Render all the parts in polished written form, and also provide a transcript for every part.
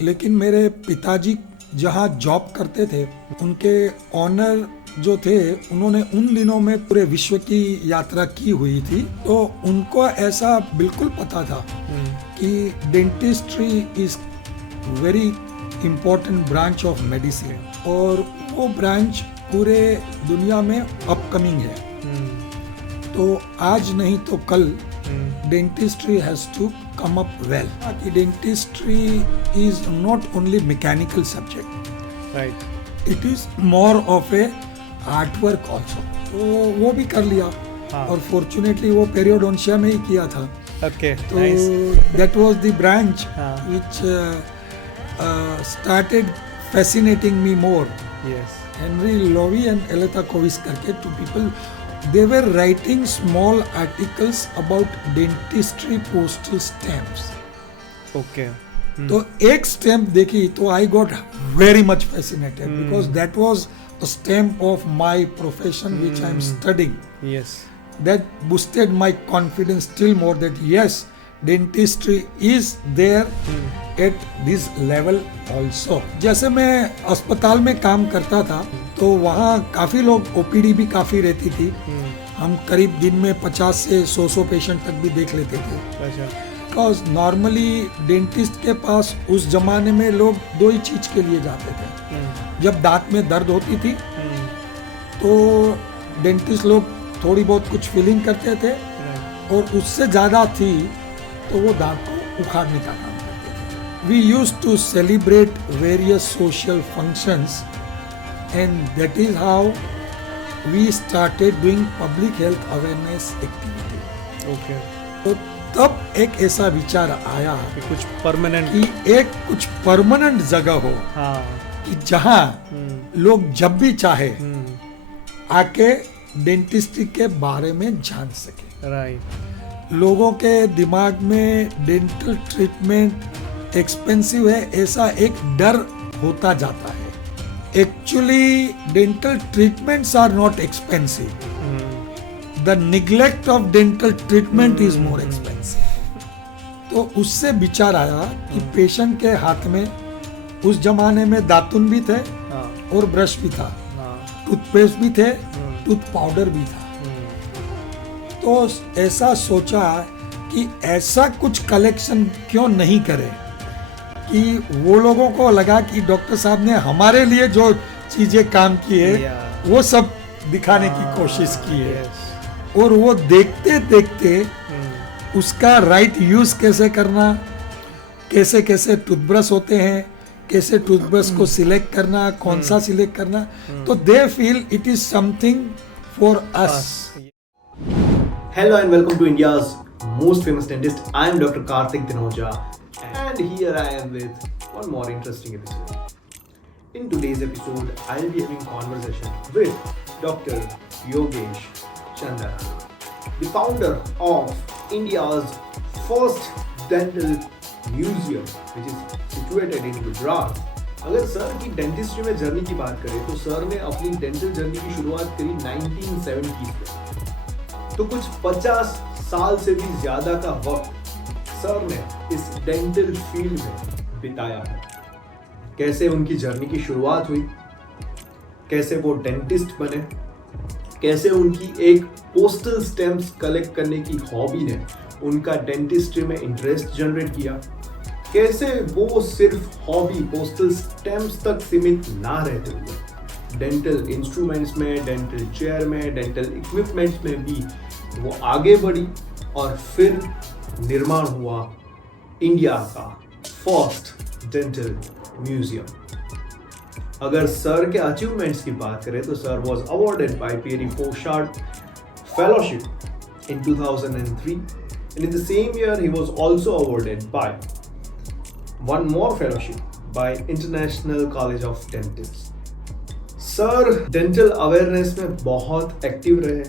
लेकिन मेरे पिताजी जहाँ जॉब करते थे, उनके ऑनर जो थे, उन्होंने उन दिनों में पूरे विश्व की यात्रा की हुई थी, तो उनको ऐसा बिल्कुल पता था कि dentistry is very important branch of medicine, और वो ब्रांच पूरे दुनिया में अपकमिंग है। तो आज नहीं तो कल dentistry has to come up well. Dentistry is not only mechanical subject. Right. It is more of a art work also. तो वो भी कर लिया, और fortunately वो पेरियोडोंशिया में ही किया था। Okay. तो Nice. that was the branch which started fascinating me more. Yes. Henry Lowy and Eletha Kovis करके two people, they were writing small articles about dentistry postal stamps. Okay. तो एक स्टैम्प देखी तो I got very much fascinated because that was a stamp of my profession which I am studying. Yes. That boosted my confidence still more that yes, dentistry is there at this level also. जैसे मैं अस्पताल में काम करता था तो वहाँ काफ़ी लोग, ओपीडी भी काफ़ी रहती थी। हम करीब दिन में 50 से 100 पेशेंट तक भी देख लेते थे। अच्छा। बिकॉज नॉर्मली डेंटिस्ट के पास उस जमाने में लोग दो ही चीज़ के लिए जाते थे। जब दांत में दर्द होती थी तो डेंटिस्ट लोग थोड़ी बहुत कुछ फिलिंग करते थे, और उससे ज़्यादा थी तो वो दांत को उखाड़ने का काम करते थे। We use to celebrate various social functions, and that is how we started doing public health awareness activity. Okay. तो तब एक ऐसा विचार आया कि कुछ परमानेंट, कि एक कुछ परमानेंट जगह हो, हाँ, कि जहाँ लोग जब भी चाहे आके डेंटिस्ट्री के बारे में जान सके। राइट। लोगों के दिमाग में डेंटल ट्रीटमेंट एक्सपेंसिव है ऐसा एक डर होता जाता है। Actually dental treatments are not expensive, the neglect of dental treatment is more expensive. तो उससे विचार आया कि पेशेंट के हाथ में उस जमाने में दातुन भी थे, और ब्रश भी था, टूथपेस्ट भी थे, टूथ पाउडर भी था। तो ऐसा सोचा कि ऐसा कुछ कलेक्शन क्यों नहीं करें, कि वो लोगों को लगा कि डॉक्टर साहब ने हमारे लिए जो चीजें काम की है वो सब दिखाने की कोशिश की है। और वो देखते देखते उसका राइट यूज कैसे करना, कैसे कैसे टूथब्रश होते हैं, कैसे टूथब्रश को सिलेक्ट करना, कौन सा सिलेक्ट करना, तो they feel it is something for us. Hello and welcome to India's most famous dentist. I am Dr. Karthik Dinoja, and here I am with one more interesting episode. In today's episode, I'll be having conversation with Dr. Yogesh Chandana, the founder of India's first dental museum, which is situated in Gujarat. अगर sir की dentistry में journey की बात करें तो sir ने अपनी dental journey की शुरुआत करी 1970s में। तो कुछ 50 साल से भी ज्यादा का वक्त सर ने इस डेंटल फील्ड में बिताया है। कैसे उनकी जर्नी की शुरुआत हुई, कैसे वो डेंटिस्ट बने, कैसे उनकी एक पोस्टल स्टैम्प्स कलेक्ट करने की हॉबी ने उनका डेंटिस्ट्री में इंटरेस्ट जनरेट किया, कैसे वो सिर्फ हॉबी पोस्टल स्टैम्प्स तक सीमित ना रहते हुए डेंटल इंस्ट्रूमेंट्स में, डेंटल चेयर में, डेंटल इक्विपमेंट्स में भी वो आगे बढ़ी, और फिर निर्माण हुआ इंडिया का फर्स्ट डेंटल म्यूजियम। अगर सर के अचीवमेंट्स की बात करें तो sir was awarded by Pierre Fauchard fellowship in 2003, and in the same year he was also awarded by one more fellowship by International College of Dentists. Sir dental awareness में बहुत active रहे,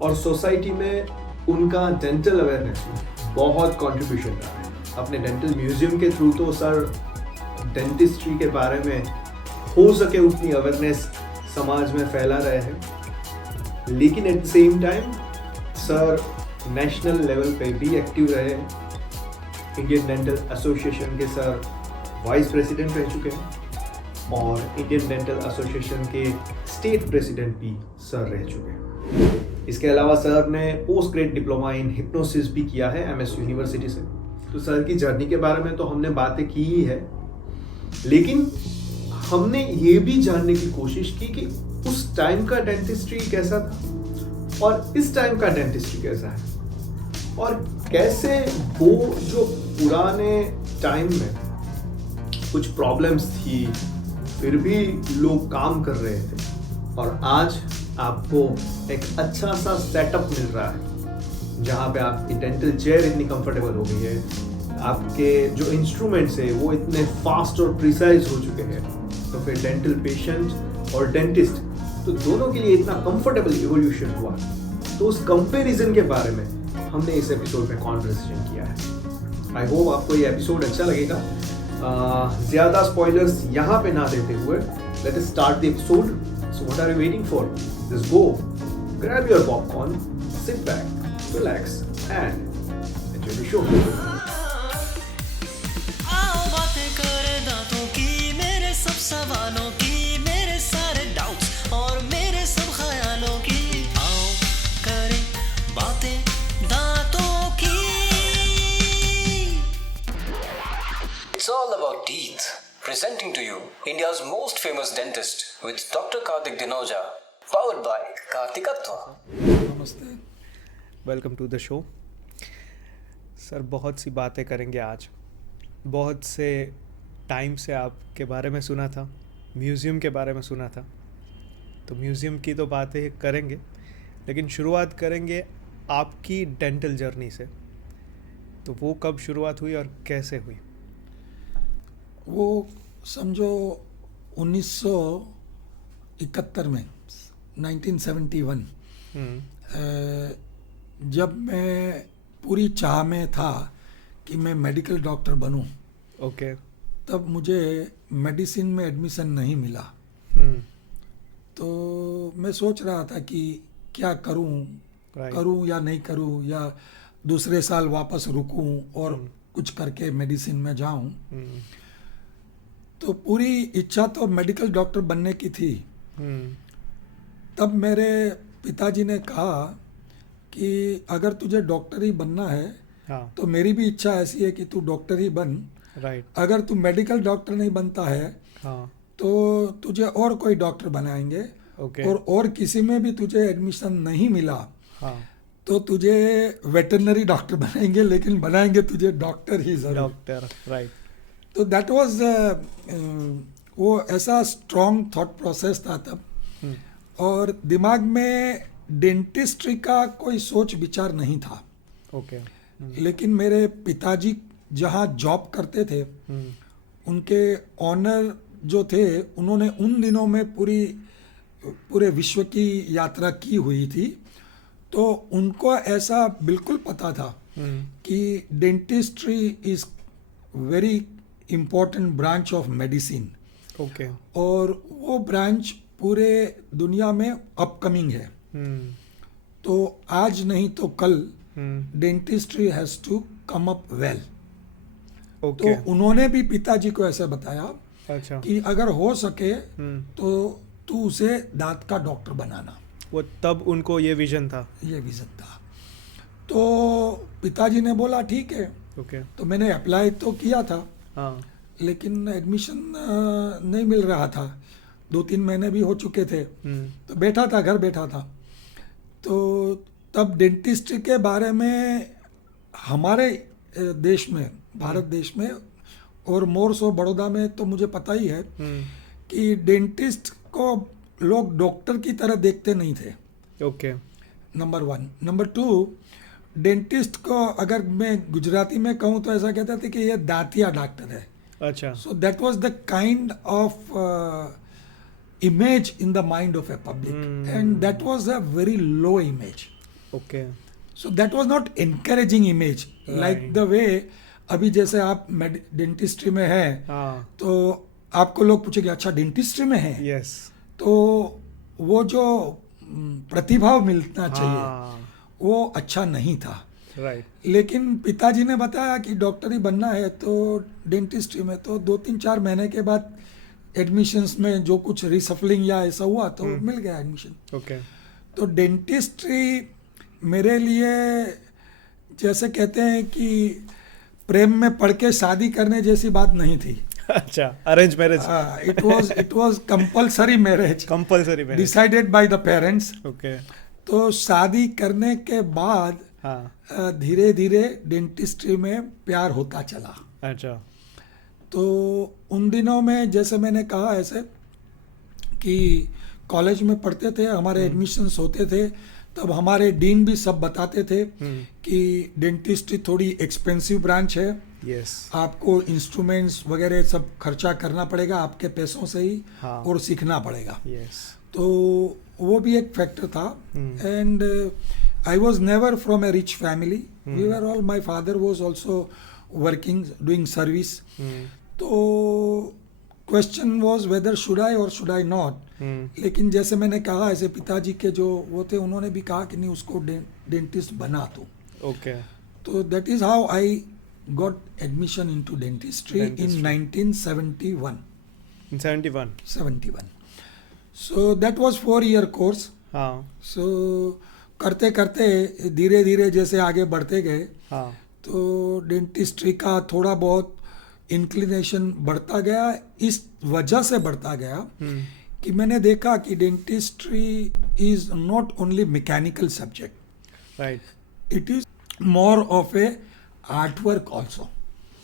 और society में उनका dental awareness में बहुत contribution रहा है। अपने डेंटल म्यूजियम के थ्रू तो सर डेंटिस्ट्री के बारे में हो सके उतनी अवेयरनेस समाज में फैला रहे हैं, लेकिन at the same time sir national level पे भी एक्टिव रहे हैं। इंडियन डेंटल एसोसिएशन के सर वाइस प्रेसिडेंट रह चुके हैं और इंडियन डेंटल एसोसिएशन के स्टेट प्रेसिडेंट भी सर रह चुके हैं। इसके अलावा सर ने post grade diploma in hypnosis भी किया है एमएस यूनिवर्सिटी से। तो सर की जर्नी के बारे में तो हमने बातें की ही है, लेकिन हमने ये भी जानने की कोशिश की कि उस टाइम का डेंटिस्ट्री कैसा था और इस टाइम का डेंटिस्ट्री कैसा है, और कैसे वो जो पुराने टाइम में कुछ प्रॉब्लम्स थी फिर भी लोग काम कर रहे थे, और आज आपको एक अच्छा सा सेटअप मिल रहा है जहाँ पे आपकी डेंटल चेयर इतनी कंफर्टेबल हो गई है, आपके जो इंस्ट्रूमेंट्स है वो इतने फास्ट और प्रिसाइज हो चुके हैं, तो फिर डेंटल पेशेंट और डेंटिस्ट तो दोनों के लिए इतना कंफर्टेबल इवोल्यूशन हुआ। तो उस कंपैरिजन के बारे में हमने इस एपिसोड में कॉन्वर्सेशन किया है। आई होप आपको ये एपिसोड अच्छा लगेगा। ज़्यादा स्पॉयलर्स यहाँ पे ना देते हुए let us start the episode. So what are you waiting for? Let's go, grab your popcorn, sit back, relax and enjoy the show. आओ बातें करें दांतों की, मेरे सब सवालों की, मेरे सारे डाउट्स और मेरे सब ख्यालों की। आओ करें बातें दांतों की। It's all about teeth. Presenting to you India's most famous dentist with Dr. Karthik Dinoja, powered by Karthikatva. नमस्ते। Welcome to the show. Sir बहुत सी बातें करेंगे आज। बहुत से टाइम से आपके बारे में सुना था, म्यूज़ियम के बारे में सुना था, तो म्यूज़ियम की तो बातें करेंगे, लेकिन शुरुआत करेंगे आपकी डेंटल जर्नी से। तो वो कब शुरुआत हुई और कैसे हुई? वो समझो 1971 में 1971 जब मैं पूरी चाह में था कि मैं मेडिकल डॉक्टर बनूं, ओके। तब मुझे मेडिसिन में एडमिशन नहीं मिला। तो मैं सोच रहा था कि क्या करूं, करूं या नहीं करूं, या दूसरे साल वापस रुकूं और कुछ करके मेडिसिन में जाऊं। तो पूरी इच्छा तो मेडिकल डॉक्टर बनने की थी। तब मेरे पिताजी ने कहा कि अगर तुझे डॉक्टर ही बनना है, हाँ, तो मेरी भी इच्छा ऐसी है कि तू डॉक्टर ही बन। राइट। अगर तू मेडिकल डॉक्टर नहीं बनता है, हाँ, तो तुझे और कोई डॉक्टर बनाएंगे, ओके। और किसी में भी तुझे एडमिशन नहीं मिला, हाँ, तो तुझे वेटरनरी डॉक्टर बनाएंगे, लेकिन बनाएंगे तुझे डॉक्टर ही जरूर। Doctor, right. तो दैट वाज वो ऐसा स्ट्रॉन्ग थॉट प्रोसेस था तब, और दिमाग में डेंटिस्ट्री का कोई सोच विचार नहीं था। ओके। लेकिन मेरे पिताजी जहाँ जॉब करते थे, उनके ऑनर जो थे, उन्होंने उन दिनों में पूरे विश्व की यात्रा की हुई थी। तो उनको ऐसा बिल्कुल पता था कि dentistry is very important branch of medicine, okay. और वो ब्रांच पूरे दुनिया में अपकमिंग है। तो आज नहीं तो कल dentistry has to come up well. Okay. तो उन्होंने भी पिताजी को ऐसा बताया अच्छा। कि अगर हो सके तो तू उसे दांत का डॉक्टर बनाना। वो तब उनको ये विजन था। ये विजन था। तो पिताजी ने बोला ठीक है। ओके। तो मैंने अप्लाई तो किया था, हाँ, लेकिन एडमिशन नहीं मिल रहा था। 2-3 महीने भी हो चुके थे। तो बैठा था, घर बैठा था। तो तब डेंटिस्ट्री के बारे में हमारे देश में, भारत देश में, और मोर सो बड़ौदा में तो मुझे पता ही है कि डेंटिस्ट को लोग डॉक्टर की तरह देखते नहीं थे। ओके। नंबर 1। नंबर 2, डेंटिस्ट को अगर मैं गुजराती में कहूँ तो ऐसा कहते थे कि ये दांतिया डॉक्टर है। अच्छा। So that was the kind of image in the mind of a public, and that was a very low image. Okay. So that was not encouraging image, like Right. the way अभी जैसे आप dentistry में हैं, हाँ, तो आपको लोग पूछेंगे अच्छा डेंटिस्ट्री में है, यस। तो वो जो प्रतिभाव मिलना चाहिए हाँ, वो अच्छा नहीं था। राइट। लेकिन पिताजी ने बताया कि डॉक्टर ही बनना है तो डेंटिस्ट्री में, तो 2-3-4 महीने के बाद एडमिशन्स में जो कुछ रिसफलिंग या ऐसा हुआ तो मिल गया एडमिशन। ओके। तो डेंटिस्ट्री मेरे लिए जैसे कहते हैं कि प्रेम में पड़ के शादी करने जैसी बात नहीं थी। अच्छा, arrange marriage. It was compulsory marriage, compulsory marriage. Decided by the parents. Okay. तो शादी करने के बाद हाँ। धीरे धीरे डेंटिस्ट्री में प्यार होता चला। अच्छा। तो उन दिनों में जैसे मैंने कहा ऐसे कि कॉलेज में पढ़ते थे, हमारे एडमिशन्स होते थे, तब हमारे डीन भी सब बताते थे कि डेंटिस्ट्री थोड़ी एक्सपेंसिव ब्रांच है, यस। आपको इंस्ट्रूमेंट्स वगैरह सब खर्चा करना पड़ेगा आपके पैसों से ही, हाँ। और सीखना पड़ेगा। यस। तो वो भी एक फैक्टर था। And I was never from a rich family, we were all, my father was also working, doing service. तो question was whether should I or should I not. लेकिन जैसे मैंने कहा ऐसे पिताजी के जो वो थे उन्होंने भी कहा कि नहीं उसको डेंटिस्ट बना तू। ओके। तो that is how I got admission into dentistry in 1971। In 71। So that was 4-year course. हाँ। So करते करते धीरे धीरे जैसे आगे बढ़ते गए हाँ। तो डेंटिस्ट्री का थोड़ा बहुत इंक्लिनेशन बढ़ता गया। इस वजह से बढ़ता गया कि मैंने देखा कि dentistry is not only mechanical subject, right. It is more of A art work also.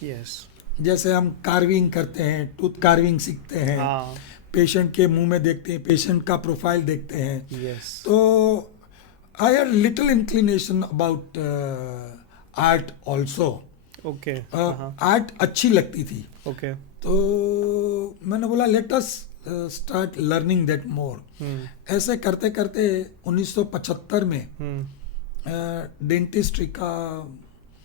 Yes. जैसे हम कार्विंग करते हैं, टूथ कार्विंग सीखते हैं, हाँ। पेशेंट के मुंह में देखते हैं, पेशेंट का प्रोफाइल देखते हैं। यस। तो I had little inclination about art also. Okay. Art अच्छी लगती थी। ओके। तो मैंने बोला late us start learning that more. ऐसे करते करते 1975 में डेंटिस्ट्री का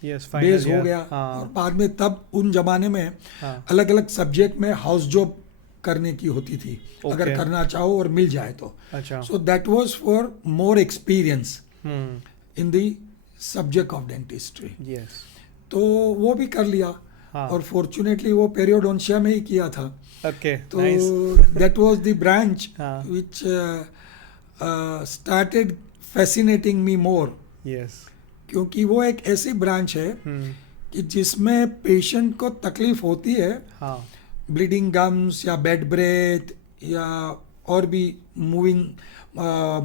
यस, बेस हो गया। और बाद में तब उन जमाने में अलग अलग सब्जेक्ट में हाउस जॉब करने की होती थी, अगर करना चाहो और मिल जाए तो। अच्छा। So that was for more experience in the subject of dentistry. Yes. तो वो भी कर लिया। हाँ। और फॉर्चुनेटली वो पेरियोडोंशिया में ही किया था। ओके। तो दैट वाज द ब्रांच हाँ। Which started fascinating me more, yes. क्योंकि वो एक ऐसी ब्रांच है कि जिसमें पेशेंट को तकलीफ होती है, हाँ। ब्लीडिंग गम्स या बैड ब्रेथ या और भी moving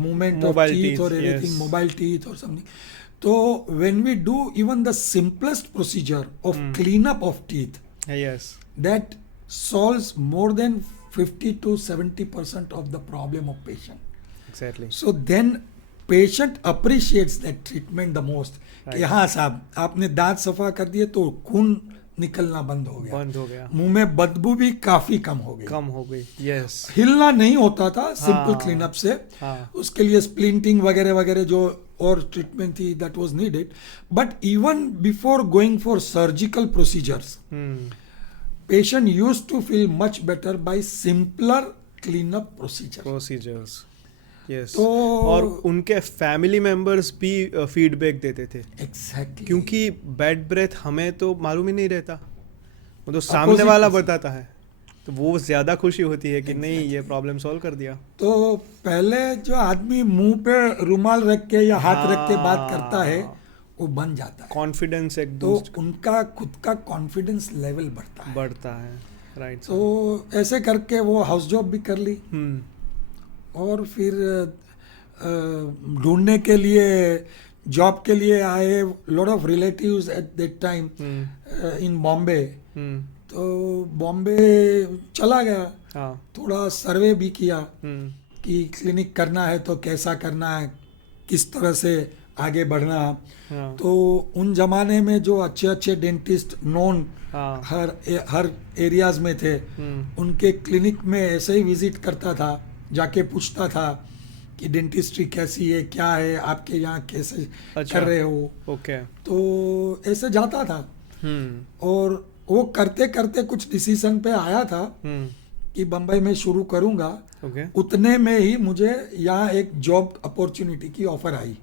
movement of Mobile teeth teeth, और एवरीथिंग, yes. मोबाइल टीथ और समथिंग। तो when we do even the simplest procedure of clean up of teeth, yes. that solves more than 50 to 70% of the problem of patient. Exactly. So then patient appreciates that treatment the most. कि हाँ साहब आपने दांत सफा कर दिए तो खून निकलना बंद हो गया, मुंह में बदबू भी काफी कम हो गई। यस। हिलना नहीं होता था सिंपल हाँ। क्लीन अप से। हाँ। उसके लिए स्प्लिंटिंग वगैरह वगैरह जो और ट्रीटमेंट थी that was needed. But even before going for surgical procedures, patient used to feel much better by simpler cleanup procedures. Yes. तो और उनके फैमिली मेंबर्स भी फीडबैक देते थे, एग्जैक्टली क्योंकि बैड ब्रेथ हमें तो मालूम ही नहीं रहता, वो तो सामने वाला बताता है, तो वो ज्यादा खुशी होती है कि नहीं ये प्रॉब्लम सॉल्व कर दिया। तो पहले जो आदमी मुंह पे रुमाल रख के या हाथ रख के बात करता है वो बन जाता है, कॉन्फिडेंस एक तो दूसरे उनका खुद का कॉन्फिडेंस लेवल बढ़ता है। राइट। तो ऐसे करके वो हाउस जॉब भी कर ली। और फिर ढूंढने के लिए जॉब के लिए आए lot of relatives at that time in Bombay. तो बॉम्बे चला गया, थोड़ा सर्वे भी किया कि क्लिनिक करना है तो कैसा करना है, किस तरह से आगे बढ़ना। तो उन जमाने में जो अच्छे अच्छे डेंटिस्ट नोन हर एरियाज में थे, उनके क्लिनिक में ऐसे ही विजिट करता था, जाके पूछता था कि डेंटिस्ट्री कैसी है, क्या है आपके यहाँ, कैसे कर रहे हो। ओके। तो ऐसे जाता था। और वो करते करते कुछ डिसीजन पे आया था कि बम्बई में शुरू करूँगा। उतने में ही मुझे यहाँ एक जॉब अपॉर्चुनिटी की ऑफर आई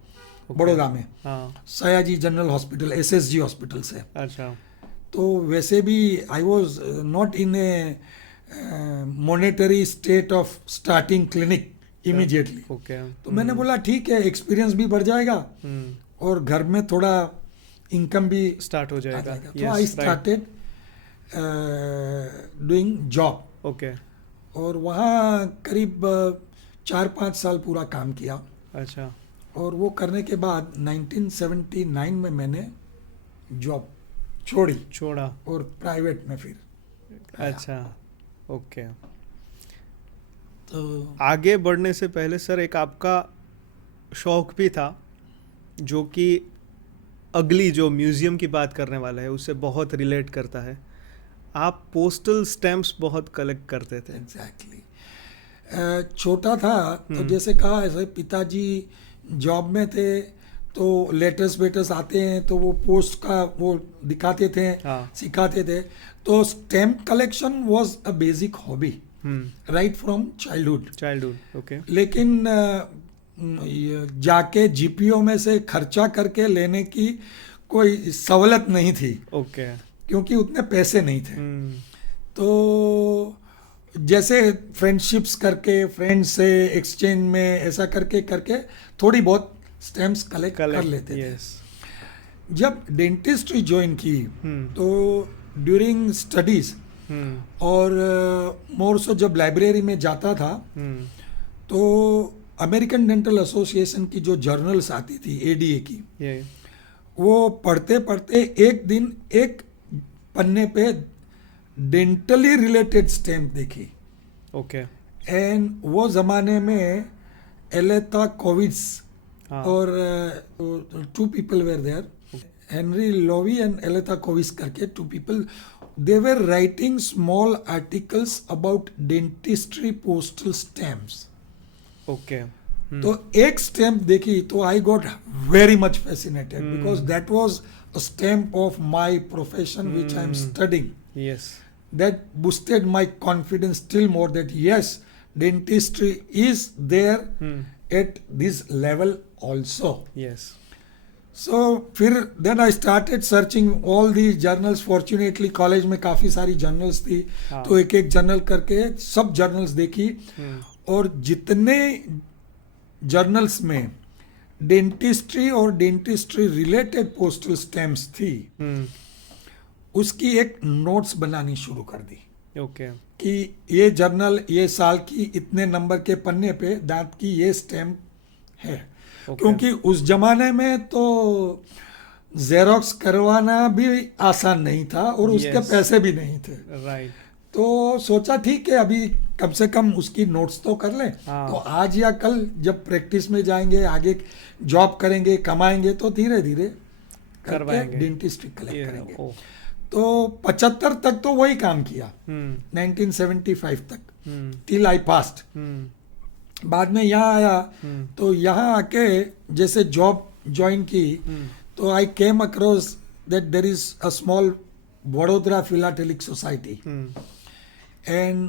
बड़ौदा में, हाँ, Sayaji general hospital, SSG hospital से। अच्छा, तो वैसे भी I was not in A monetary state of starting clinic immediately. Okay, तो मैंने बोला ठीक है, एक्सपीरियंस भी बढ़ जाएगा और घर में थोड़ा इनकम भी स्टार्ट हो आ जाएगा। जाएगा। तो Yes, आई right. Started doing job, okay, और वहाँ करीब 4-5 साल पूरा काम किया। अच्छा, और वो करने के बाद 1979 में मैंने जॉब छोड़ी छोड़ा, और प्राइवेट में फिर आया। अच्छा, ओके। तो आगे बढ़ने से पहले सर एक आपका शौक भी था जो कि अगली जो म्यूज़ियम की बात करने वाला है उससे बहुत रिलेट करता है। आप पोस्टल स्टैम्प्स बहुत कलेक्ट करते थे। एग्जैक्टली छोटा था तो जैसे कहा, ऐसे पिताजी जॉब में थे तो लेटर्स वेटर्स आते हैं तो वो पोस्ट का वो दिखाते थे, हाँ। सिखाते थे। तो stamp collection was a basic hobby right from childhood. Okay, लेकिन ये जाके जीपीओ में से खर्चा करके लेने की कोई सहूलत नहीं थी, ओके, क्योंकि उतने पैसे नहीं थे। हम्म, तो जैसे फ्रेंडशिप्स करके, फ्रेंड से एक्सचेंज में ऐसा करके करके थोड़ी बहुत स्टैम्प्स कलेक्ट कर लेते थे। यस, जब डेंटिस्ट्री ज्वाइन की हम्म, तो ड्यूरिंग स्टडीज और मोर सो जब लाइब्रेरी में जाता था तो अमेरिकन डेंटल एसोसिएशन की जो जर्नल्स आती थी एडीए की, ये, वो पढ़ते पढ़ते एक दिन एक पन्ने पे डेंटली रिलेटेड स्टैम्प देखी। ओके, एंड वो ज़माने में एलेथा कोविड्स हाँ, और 2 people were there, Henry Lowy and Eletha Kovis करके 2 people, they were writing small articles about dentistry postal stamps. Okay, तो एक स्टैम्प देखी तो I got very much fascinated because that was a stamp of my profession which I am studying. Yes, That boosted my confidence still more that yes, dentistry is there at this level also. Yes, So फिर then I started searching all these journals. Fortunately college में काफ़ी सारी journals थी, हाँ. तो एक एक journal करके सब जर्नल्स देखी, और जितने जर्नल्स में डेंटिस्ट्री और डेंटिस्ट्री रिलेटेड पोस्टल स्टैम्प्स थी उसकी एक नोट्स बनानी शुरू कर दी ओके, कि ये जर्नल ये साल की इतने नंबर के पन्ने पे दांत की ये स्टैम्प है. Okay. क्योंकि उस जमाने में तो जेरोक्स करवाना भी आसान नहीं था और उसके Yes. पैसे भी नहीं थे. राइट, तो सोचा ठीक है अभी कम से कम उसकी नोट्स तो कर लें. हाँ. तो आज या कल जब प्रैक्टिस में जाएंगे, आगे जॉब करेंगे, कमाएंगे, तो धीरे धीरे करवाएंगे. डेंटिस्ट्री कलेक्ट करेंगे. ओह, तो 75 तक तो वही काम किया, 1975 तक, टिल आई पास्ट. बाद में यहाँ आया तो यहाँ आके जैसे जॉब ज्वाइन की तो I came across that there is a small Vadodara philatelic society and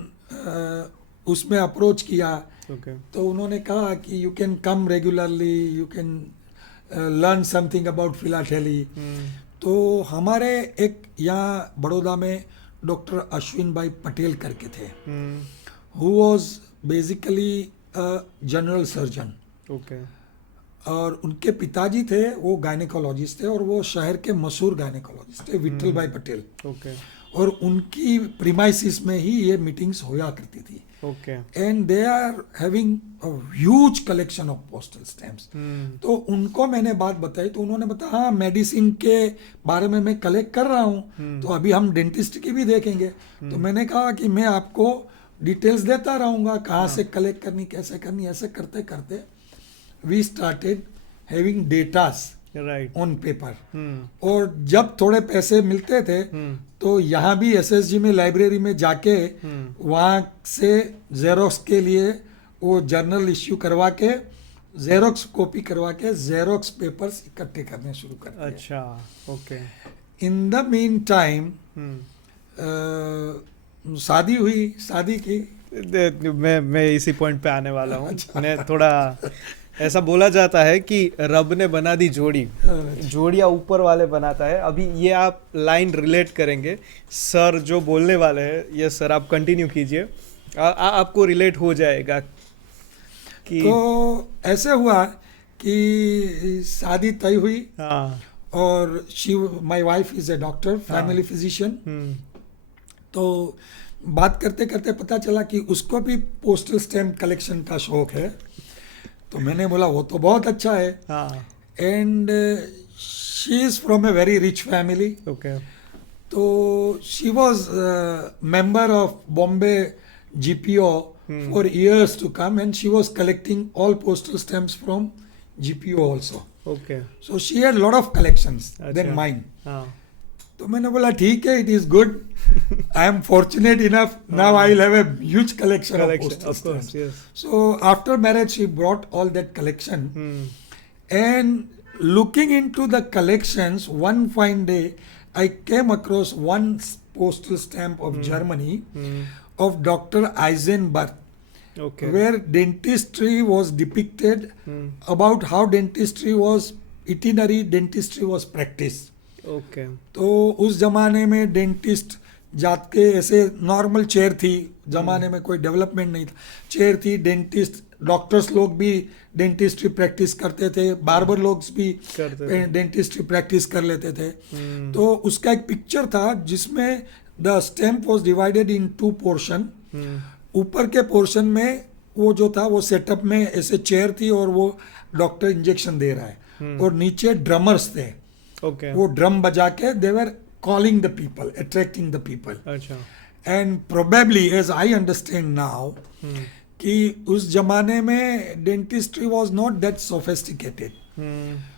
उसमें अप्रोच किया. ओके, तो उन्होंने कहा कि you can come regularly, you can learn something about philately. तो हमारे एक यहाँ बड़ौदा में डॉक्टर अश्विन भाई पटेल करके थे, who was basically general surgeon, okay, और उनके पिताजी थे वो गायनेकोलॉजिस्ट थे और वो शहर के मशहूर गायनेकोलॉजिस्ट थे, विट्ठल भाई पटेल. ओके, और उनकी प्रीमाइसिस में ही ये मीटिंग्स होया करती थी. Okay, and they are having a huge collection of postal stamps. तो उनको मैंने बात बताई तो उन्होंने बताया हाँ मेडिसिन के बारे में मैं कलेक्ट कर रहा हूँ, तो अभी हम डेंटिस्ट की भी देखेंगे. तो मैंने कहा कि मैं आपको डिटेल्स देता रहूँगा कहाँ से कलेक्ट करनी, कैसे करनी. ऐसे करते करते we started having datas right, on paper. और जब थोड़े पैसे मिलते थे तो यहाँ भी एसएसजी में लाइब्रेरी में जाके वहाँ से जेरोक्स के लिए वो जर्नल इश्यू करवा के जेरोक्स कॉपी करवा के जेरोक्स पेपर्स इकट्ठे करने शुरू कर दिए. अच्छा, okay, in the mean time शादी हुई. शादी की मैं इसी पॉइंट पे आने वाला हूँ. मैं थोड़ा ऐसा बोला जाता है कि रब ने बना दी जोड़ी, जोड़ियाँ ऊपर वाले बनाता है। अभी ये आप लाइन रिलेट करेंगे सर जो बोलने वाले हैं, ये सर आप कंटिन्यू कीजिए, आपको रिलेट हो जाएगा कि तो ऐसे हुआ कि शादी तय हुई हाँ और my wife is a doctor, family physician. तो बात करते करते पता चला कि उसको भी पोस्टल स्टैम्प कलेक्शन का शौक है। तो मैंने बोला वो तो बहुत अच्छा है। हाँ and she is from a very rich family. Okay तो she was member of Bombay GPO for years to come, and she was collecting all postal stamps from GPO also. Okay So she had lot of collections than अच्छा। mine. हाँ तो मैंने बोला ठीक है, it is good. I am fortunate enough. Now I'll have a huge collection of collection postal of course, stamps. yes. So after marriage, she brought all that collection. And looking into the collections, one fine day, I came across one postal stamp of Germany of Dr. Eisenberg, Okay. where dentistry was depicted, about how dentistry was itinerary, dentistry was practiced. Okay तो उस जमाने में dentist जात के ऐसे normal chair थी, जमाने में कोई डेवलपमेंट नहीं था, चेयर थी, डेंटिस्ट डॉक्टर्स लोग भी डेंटिस्ट्री प्रैक्टिस करते थे, बार्बर लोग भी करते थे। डेंटिस्ट्री प्रैक्टिस कर लेते थे। तो उसका एक पिक्चर था जिसमें the stamp was divided in 2 portion. ऊपर के पोर्शन में वो जो था वो सेटअप में ऐसे चेयर थी और वो डॉक्टर इंजेक्शन दे रहा है, और नीचे ड्रमर्स थे, ओके वो ड्रम बजा के they were calling the people, attracting the people. अच्छा and probably as I understand now कि उस जमाने में dentistry was not that sophisticated,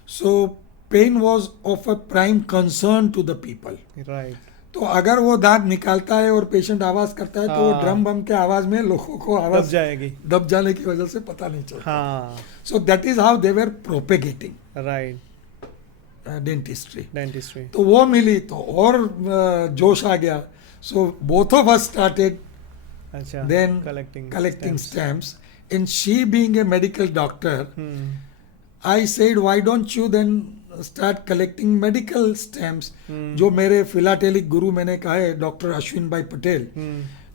so pain was of a prime concern to the people. Right तो अगर वो दांत निकालता है और पेशेंट आवाज करता है तो वो हाँ। ड्रम बम के आवाज में लोगों को दब आवाज जाएगी। दब जाने की वजह से पता नहीं चलता। हाँ so that is how they were propagating right dentistry. Dentistry तो वो मिली तो और जोश आ गया। So both of us started अच्छा then collecting collecting stamps. stamps. And she being a medical doctor, I said, why don't you then start collecting medical stamps? जो मेरे philatelic गुरु मैंने कहा है डॉक्टर अश्विन भाई पटेल,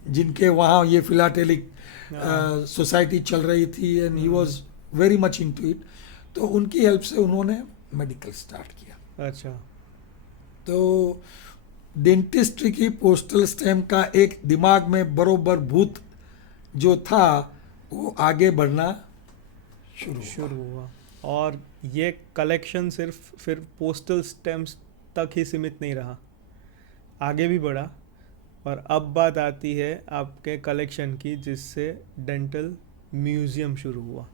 जिनके वहाँ ये फिलाटेलिक सोसाइटी चल रही थी, and he was very much into it. तो उनकी हेल्प से उन्होंने मेडिकल स्टार्ट किया। अच्छा तो डेंटिस्ट्री की पोस्टल स्टैम्प का एक दिमाग में बरोबर भूत जो था वो आगे बढ़ना शुरू हुआ। और ये कलेक्शन सिर्फ फिर पोस्टल स्टैम्प्स तक ही सीमित नहीं रहा, आगे भी बढ़ा। और अब बात आती है आपके कलेक्शन की, जिससे डेंटल म्यूज़ियम शुरू हुआ।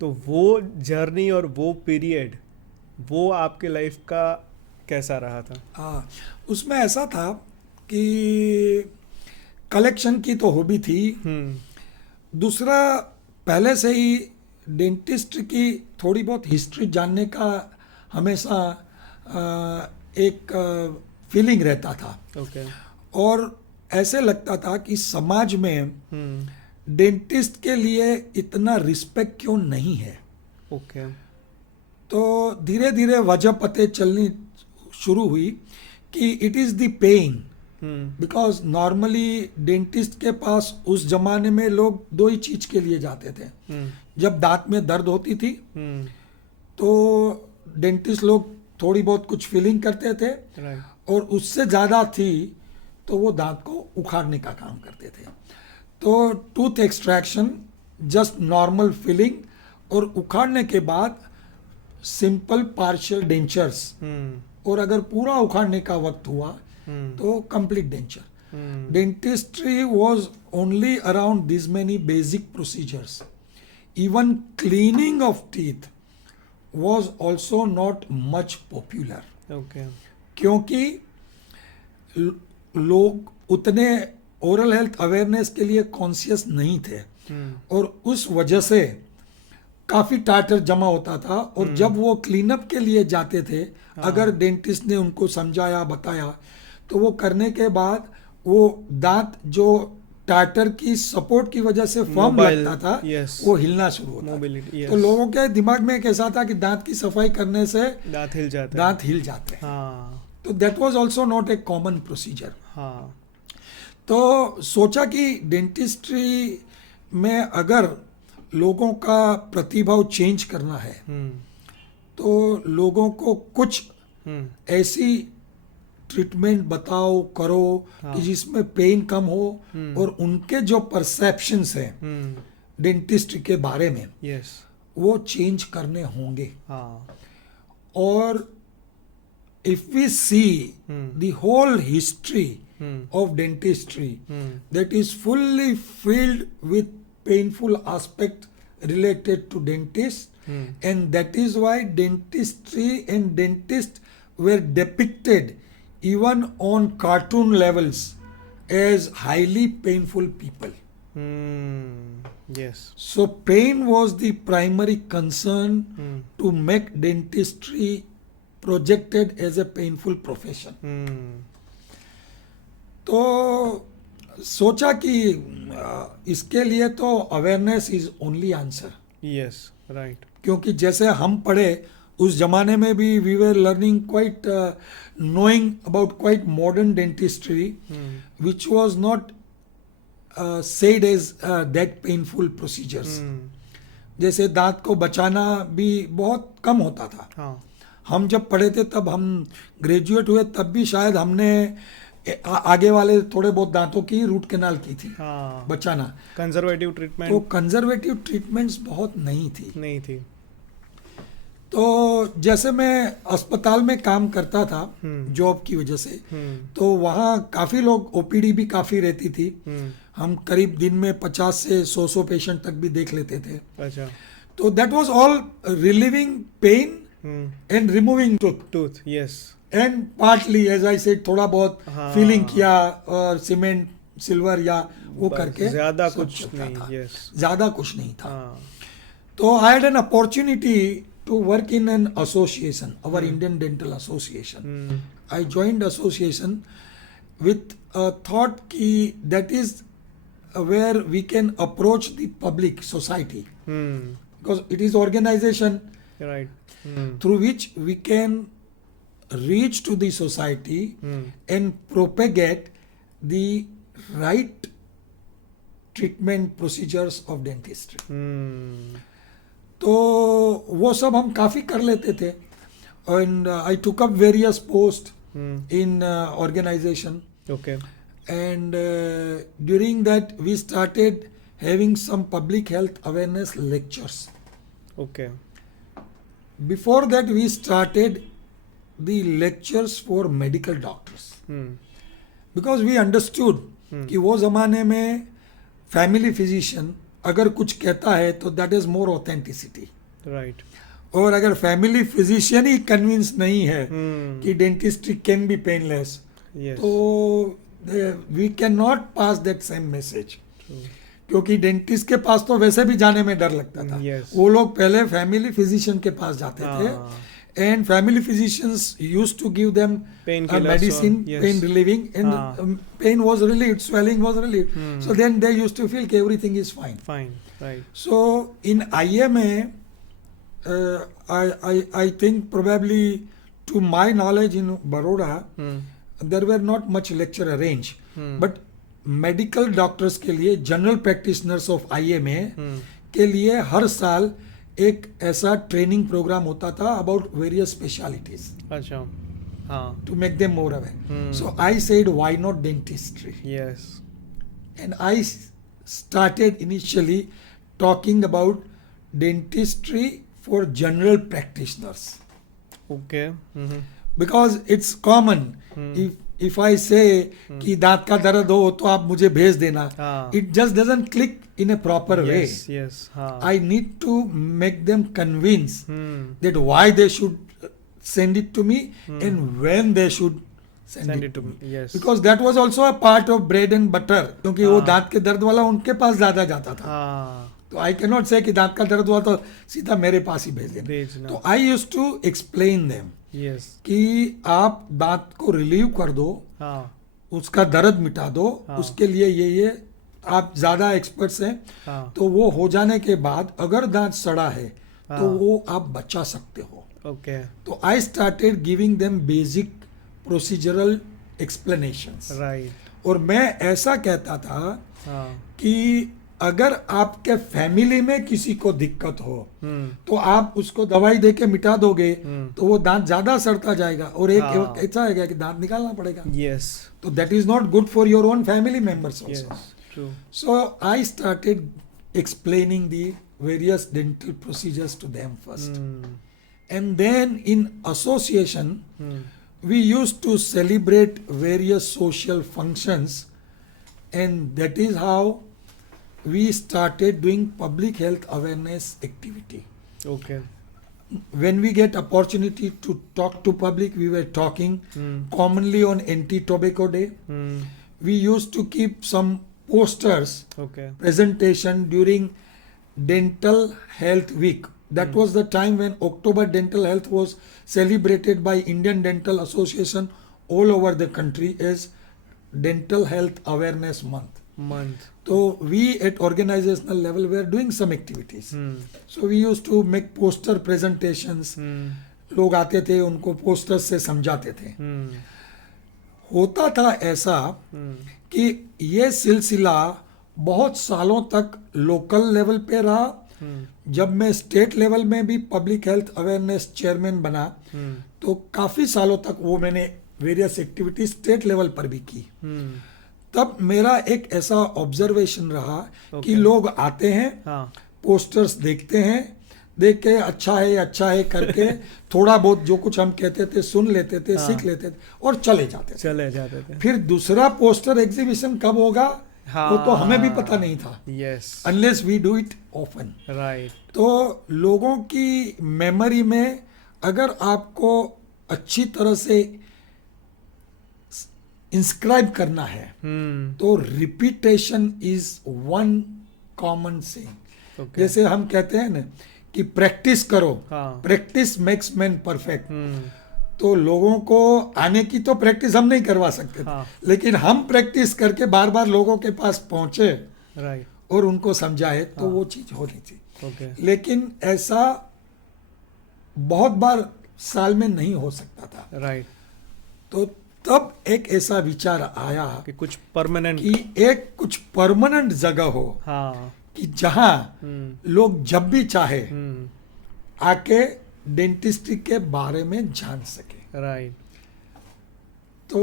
तो वो जर्नी और वो पीरियड, वो आपके लाइफ का कैसा रहा था? हाँ, उसमें ऐसा था कि कलेक्शन की तो हॉबी थी, दूसरा पहले से ही डेंटिस्ट की थोड़ी बहुत हिस्ट्री जानने का हमेशा एक फीलिंग रहता था। ओके और ऐसे लगता था कि समाज में डेंटिस्ट के लिए इतना रिस्पेक्ट क्यों नहीं है। ओके तो धीरे धीरे वजह पते चलनी शुरू हुई कि it is the pain, because normally dentist के पास उस जमाने में लोग 2 ही चीज के लिए जाते थे। जब दांत में दर्द होती थी तो डेंटिस्ट लोग थोड़ी बहुत कुछ फीलिंग करते थे, और उससे ज़्यादा थी तो वो दांत को उखाड़ने का काम करते थे। तो tooth extraction, just normal filling, और उखाड़ने के बाद सिंपल पार्शियल डेंचर्स, और अगर पूरा उखाड़ने का वक्त हुआ तो complete denture. Dentistry was only around this many basic procedures. Even cleaning of teeth was also not much popular, okay क्योंकि लोग उतने ओरल हेल्थ अवेयरनेस के लिए कॉन्शियस नहीं थे, और उस वजह से काफ़ी टाटर जमा होता था। और जब वो क्लीनअप के लिए जाते थे, अगर डेंटिस्ट ने उनको समझाया बताया, तो वो करने के बाद वो दांत जो स्टार्टर की सपोर्ट की वजह से फॉर्म Mobile, लगता था, yes. वो हिलना शुरू होता Mobility, था। yes. तो लोगों के दिमाग में एक ऐसा था कि दांत की सफाई करने से दांत हिल जाते हैं। दांत हिल जाते हैं। हाँ तो that was also not a common procedure. हाँ तो सोचा कि डेंटिस्ट्री में अगर लोगों का प्रतिभाव चेंज करना है तो लोगों को कुछ ऐसी ट्रीटमेंट बताओ करो कि जिसमें पेन कम हो और उनके जो परसेप्शंस हैं डेंटिस्ट के बारे में यस वो चेंज करने होंगे। हाँ और if we see the whole history of dentistry that is fully filled with painful aspect related to dentists, and that is why dentistry and dentists were depicted even on cartoon levels as highly painful people. Yes So pain was the primary concern to make dentistry projected as a painful profession. तो सोचा कि इसके लिए तो awareness is only answer. Yes right क्योंकि जैसे हम पढ़े उस जमाने में भी we were learning quite knowing about quite modern dentistry which was not said as that painful procedures. जैसे दांत को बचाना भी बहुत कम होता था। हाँ हम जब पढ़े थे तब हम ग्रेजुएट हुए तब भी शायद हमने आगे वाले थोड़े बहुत दांतों की रूट कैनाल की थी हाँ बचाना। कंजर्वेटिव तो ट्रीटमेंट कंजर्वेटिव ट्रीटमेंट्स बहुत नहीं थी। नहीं थी। तो जैसे मैं अस्पताल में काम करता था जॉब की वजह से, तो वहाँ काफ़ी लोग ओपीडी भी काफ़ी रहती थी। हम करीब दिन में 50 से 100 पेशेंट तक भी देख लेते थे। अच्छा तो that was all relieving pain and removing tooth yes and partly as I said थोड़ा बहुत हाँ। फीलिंग किया और सीमेंट सिल्वर या वो करके ज्यादा सब कुछ चलता नहीं था। यस ज्यादा कुछ नहीं था। हाँ तो I had an opportunity to work in an association, our Indian Dental Association. I joined association with a thought ki that is where we can approach the public society, because it is organization right through which we can reach to the society and propagate the right treatment procedures of dentistry. तो वो सब हम काफ़ी कर लेते थे and I took up various post in organization okay and during that we started having some public health awareness lectures. Okay before that we started the lectures for medical doctors because we understood कि वो ज़माने में family physician अगर कुछ कहता है तो that is more authenticity. Right और अगर फैमिली फिजिशियन ही कन्विंस नहीं है कि dentistry can be painless, yes तो we can not pass that same message. क्योंकि डेंटिस्ट के पास तो वैसे भी जाने में डर लगता था। Yes. वो लोग पहले फैमिली फिजिशियन के पास जाते थे and family physicians used to give them Painkillers medicine, or- yes. pain relieving, and pain was relieved, swelling was relieved. So then they used to feel that everything is fine. Fine right So in IMA, I think probably to my knowledge in Baroda, there were not much lecture arranged. But medical doctors के लिए general practitioners of IMA के लिए हर साल एक ऐसा training programme होता था about various specialities अच्छा हाँ to make them more aware. So I said why not dentistry, yes and I started initially talking about dentistry for general practitioners okay because it's common. If I say कि दांत का दर्द हो तो आप मुझे भेज देना, हाँ. it just doesn't click in a proper way. Yes yes हाँ I need to make them convince that why they should send it to me and when they should send it to me. Yes Because that was also a part of bread and butter. क्योंकि वो दांत के दर्द वाला उनके पास ज्यादा जाता था. हाँ तो आई कैन नॉट से कि दांत का दर्द हुआ तो सीधा मेरे पास ही भेज देना. भेजना तो I use to explain them yes कि आप दांत को रिलीव कर दो, हाँ उसका दर्द मिटा दो, हाँ. उसके लिए ये आप ज़्यादा एक्सपर्ट्स हैं, हाँ तो वो हो जाने के बाद अगर दांत सड़ा है तो हाँ। वो आप बचा सकते हो। ओके तो I started giving them basic procedural explanations. Right और मैं ऐसा कहता था हाँ कि अगर आपके फैमिली में किसी को दिक्कत हो तो आप उसको दवाई दे के मिटा दोगे तो वो दांत ज्यादा सड़ता जाएगा और एक हाँ। ऐसा है कि दांत निकालना पड़ेगा, यस तो that is not good for your own family members yes also. True So I started explaining the various dental procedures to them first. And then in association, we used to celebrate various social functions, and that is how we started doing public health awareness activity. Okay When we get opportunity to talk to public, we were talking commonly on anti-tobacco day. We used to keep some posters okay presentation during dental health week. That was the time when October dental health was celebrated by Indian Dental Association all over the country as dental health awareness month. Month So we at organizational level were doing some activities. So we used to make poster presentations. लोग आते थे, उनको posters से समझाते थे। होता था ऐसा कि ये सिलसिला बहुत सालों तक लोकल लेवल पे रहा। जब मैं स्टेट लेवल में भी पब्लिक हेल्थ अवेयरनेस चेयरमैन बना तो काफ़ी सालों तक वो मैंने वेरियस एक्टिविटीज स्टेट लेवल पर भी की। तब मेरा एक ऐसा ऑब्जर्वेशन रहा कि लोग आते हैं, हाँ पोस्टर्स देखते हैं, देख के अच्छा है करके थोड़ा बहुत जो कुछ हम कहते थे सुन लेते थे, सीख लेते थे और चले जाते थे। चले जाते थे फिर दूसरा पोस्टर एग्जीबिशन कब होगा वो तो हमें भी पता नहीं था, yes unless we do it often. Right तो लोगों की मेमोरी में अगर आपको अच्छी तरह से इंस्क्राइब करना है तो repetition is one common saying. Okay जैसे हम कहते हैं ना कि प्रैक्टिस करो, हाँ। Practice makes man perfect. तो लोगों को आने की तो प्रैक्टिस हम नहीं करवा सकते थे, हाँ। लेकिन हम प्रैक्टिस करके बार बार लोगों के पास पहुंचे राइट और उनको समझाए तो वो चीज होनी थी। ओके लेकिन ऐसा बहुत बार साल में नहीं हो सकता था। राइट तो तब एक ऐसा विचार आया कि कुछ परमानेंट कि एक कुछ परमानेंट जगह हो हाँ कि जहां लोग जब भी चाहे आके डेंटिस्ट्री के बारे में जान सके। राइट तो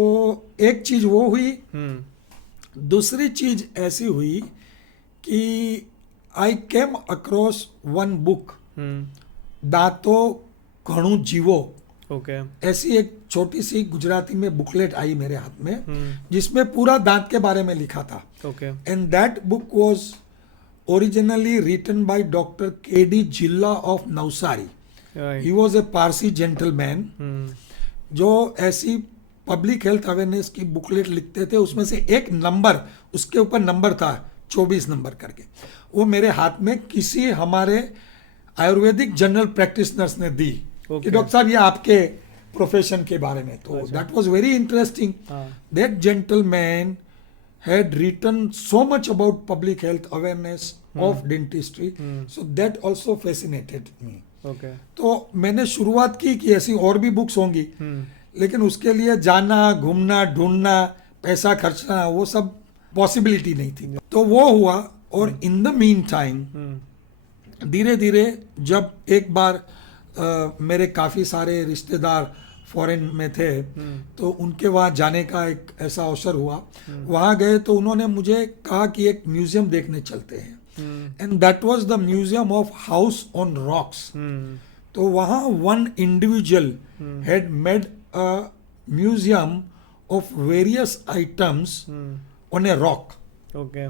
एक चीज वो हुई। दूसरी चीज ऐसी हुई कि आई केम अक्रॉस वन बुक, दांतो घणु जीवो। ओके ऐसी एक छोटी सी गुजराती में बुकलेट आई मेरे हाथ में जिसमें पूरा दांत के बारे में लिखा था। Okay and that book was originally written by doctor KD Jilla of Navsari. He right was a Parsi gentleman जो ऐसी पब्लिक हेल्थ अवेयरनेस की बुकलेट लिखते थे। उसमें से एक नंबर, उसके ऊपर नंबर था 24 नंबर करके, वो मेरे हाथ में किसी हमारे आयुर्वेदिक जनरल प्रैक्टिशनर्स ने दी कि डॉक्टर साहब ये आपके प्रोफेशन के बारे में। तो that was very interesting. That gentleman had written so much about public health awareness of dentistry, so that also fascinated me. Okay तो मैंने शुरुआत की कि ऐसी और भी बुक्स होंगी, लेकिन उसके लिए जाना, घूमना, ढूंढना, पैसा खर्चना, वो सब पॉसिबिलिटी नहीं थी। तो वो हुआ। और इन द मीन टाइम धीरे धीरे जब एक बार मेरे काफ़ी सारे रिश्तेदार फॉरेन में थे तो उनके वहाँ जाने का एक ऐसा अवसर हुआ। वहाँ गए तो उन्होंने मुझे कहा कि एक म्यूजियम देखने चलते हैं, and that was the museum of house on rocks. तो वहाँ one individual had made a museum of various items on a rock, okay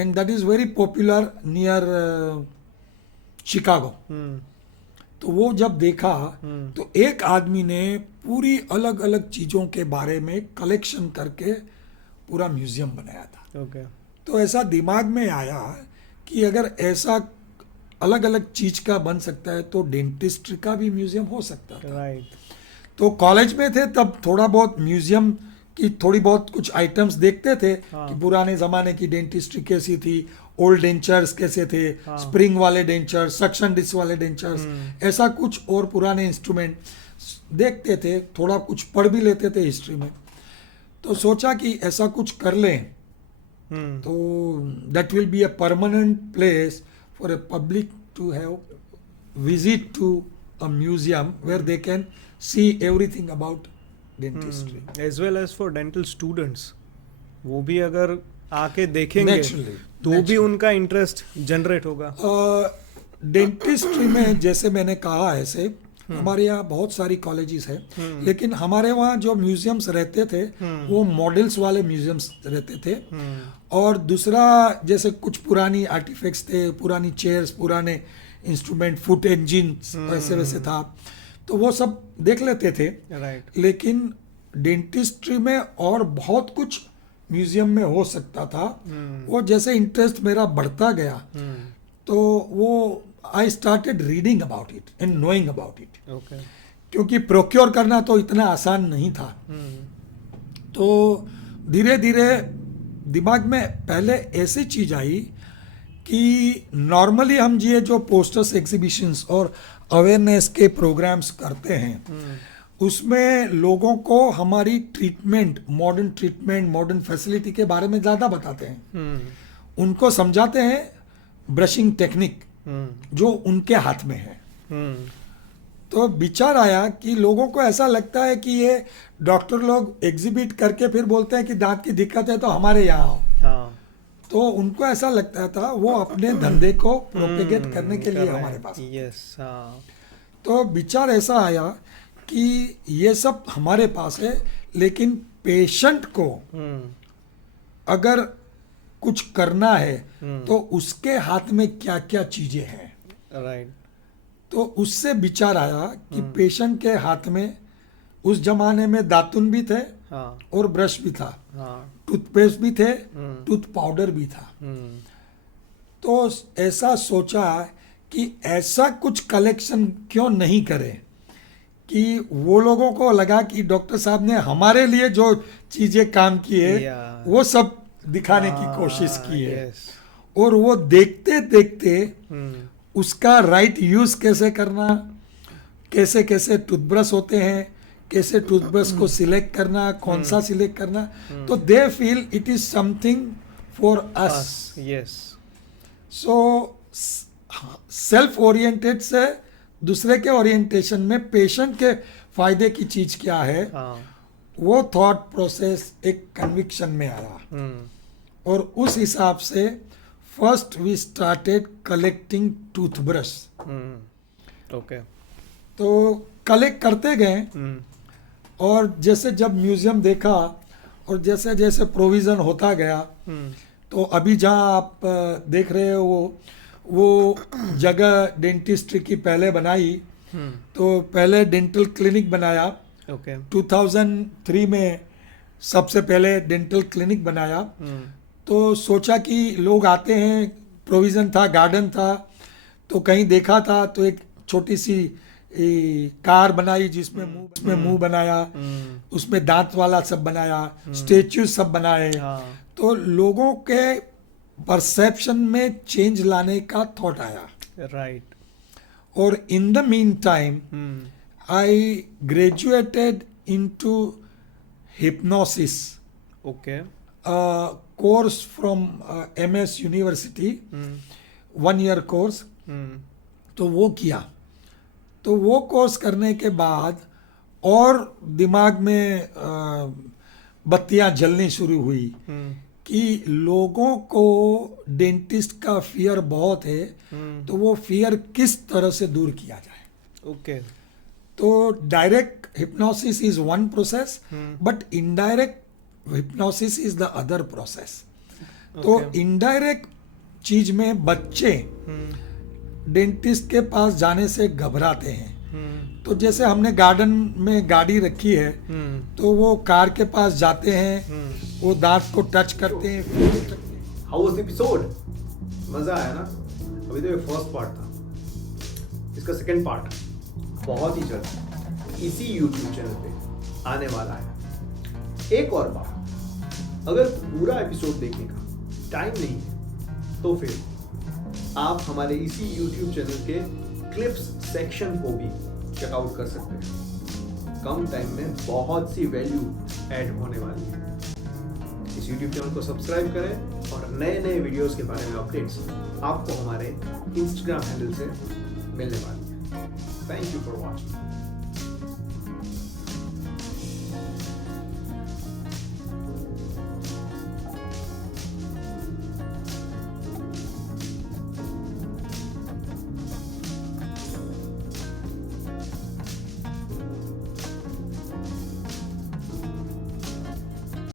and that is very popular near Chicago. तो वो जब देखा तो एक आदमी ने पूरी अलग अलग चीज़ों के बारे में कलेक्शन करके पूरा म्यूजियम बनाया था। ओके तो ऐसा दिमाग में आया कि अगर ऐसा अलग अलग चीज का बन सकता है तो डेंटिस्ट्री का भी म्यूजियम हो सकता था। राइट तो कॉलेज में थे तब थोड़ा बहुत म्यूजियम कि थोड़ी बहुत कुछ आइटम्स देखते थे हाँ। कि पुराने ज़माने की डेंटिस्ट्री कैसी थी, ओल्ड डेंचर्स कैसे थे, हाँ। स्प्रिंग वाले डेंचर्स, सक्शन डिस्क वाले डेंचर्स, ऐसा कुछ और पुराने इंस्ट्रूमेंट देखते थे, थोड़ा कुछ पढ़ भी लेते थे हिस्ट्री में। तो सोचा कि ऐसा कुछ कर लें, तो that will be a permanent place for a public to have visit to a museum where they can see everything about dentistry. As well as for dental students, वो भी अगर आके देखेंगे Naturally, तो भी naturally. उनका इंटरेस्ट जनरेट होगा। Dentistry में जैसे मैंने कहा ऐसे हमारे यहाँ बहुत सारी कॉलेजेस है, लेकिन हमारे वहाँ जो म्यूजियम्स रहते थे वो मॉडल्स वाले म्यूजियम्स रहते थे। और दूसरा जैसे कुछ पुरानी आर्टिफैक्ट्स थे, पुरानी चेयर्स, पुराने इंस्ट्रूमेंट, फुट इंजिन वैसे वैसे था, तो वो सब देख लेते थे। राइट। लेकिन डेंटिस्ट्री में और बहुत कुछ म्यूजियम में हो सकता था। वो जैसे इंटरेस्ट मेरा बढ़ता गया तो वो I started reading about it and knowing about it, okay. क्योंकि प्रोक्योर करना तो इतना आसान नहीं था। तो धीरे धीरे दिमाग में पहले ऐसी चीज आई कि नॉर्मली हम ये जो पोस्टर्स, एग्जीबिशंस और अवेयरनेस के प्रोग्राम्स करते हैं उसमें लोगों को हमारी ट्रीटमेंट, मॉडर्न फैसिलिटी के बारे में ज़्यादा बताते हैं। उनको समझाते हैं ब्रशिंग टेक्निक जो उनके हाथ में है। तो विचार आया कि लोगों को ऐसा लगता है कि ये डॉक्टर लोग एग्जिबिट करके फिर बोलते हैं कि दांत की दिक्कत है तो हमारे यहाँ आओ। हाँ। तो उनको ऐसा लगता था वो अपने धंधे को प्रोपेगेट करने के लिए हमारे पास। यस। हाँ। तो विचार ऐसा आया कि ये सब हमारे पास है, लेकिन पेशेंट को अगर कुछ करना है तो उसके हाथ में क्या क्या चीजें हैं। राइट। तो उससे विचार आया कि पेशेंट के हाथ में उस जमाने में दातुन भी थे हाँ। और ब्रश भी था, हाँ। टूथपेस्ट भी थे, टूथ पाउडर भी था। तो ऐसा सोचा कि ऐसा कुछ कलेक्शन क्यों नहीं करें, कि वो लोगों को लगा कि डॉक्टर साहब ने हमारे लिए जो चीजें काम की है Yeah. वो सब दिखाने की कोशिश की है। यस। और वो देखते देखते उसका राइट यूज कैसे करना, कैसे कैसे टूथब्रश होते हैं, कैसे टूथब्रश को सिलेक्ट करना, कौन सा सिलेक्ट करना, तो they feel it is something for us. Yes. So self oriented से दूसरे के ओरिएंटेशन में पेशेंट के फायदे की चीज क्या है, हाँ। वो थॉट प्रोसेस एक कन्विक्शन में आया। और उस हिसाब से first we started collecting toothbrush. Okay. तो कलेक्ट करते गए और जैसे जब म्यूजियम देखा और जैसे जैसे प्रोविज़न होता गया, तो अभी जहाँ आप देख रहे हो वो जगह डेंटिस्ट्री की पहले बनाई। तो पहले डेंटल क्लिनिक बनाया। ओके। 2003 में सबसे पहले डेंटल क्लिनिक बनाया। तो सोचा कि लोग आते हैं, प्रोविज़न था, गार्डन था, तो कहीं देखा था तो एक छोटी सी कार बनाई जिसमें मुंह बनाया, उसमें दांत वाला सब बनाया, स्टेच्यू सब बनाए। हाँ। तो लोगों के परसेप्शन में चेंज लाने का थॉट आया। राइट। और in the mean time I graduated into hypnosis, okay. Course from MS university, 1 year course. तो वो किया। तो वो कोर्स करने के बाद और दिमाग में बत्तियां जलनी शुरू हुई कि लोगों को डेंटिस्ट का फियर बहुत है, तो वो फियर किस तरह से दूर किया जाए। ओके। तो direct hypnosis is one process, but indirect hypnosis is the other process. तो इनडायरेक्ट चीज में बच्चे डेंटिस्ट के पास जाने से घबराते हैं। तो जैसे हमने गार्डन में गाड़ी रखी है, तो वो कार के पास जाते हैं, वो दांत को टच करते हैं। How was the episode? मजा आया ना? अभी तो ये फर्स्ट पार्ट था, इसका सेकंड पार्ट बहुत ही जल्द इसी YouTube चैनल पे आने वाला है। एक और बात, अगर पूरा एपिसोड देखने का टाइम नहीं है तो फिर आप हमारे इसी YouTube चैनल के क्लिप्स सेक्शन को भी चेकआउट कर सकते हैं। कम टाइम में बहुत सी वैल्यू ऐड होने वाली है। इस YouTube चैनल को सब्सक्राइब करें और नए नए वीडियोस के बारे में अपडेट्स आपको हमारे Instagram हैंडल से मिलने वाली है। Thank you for watching.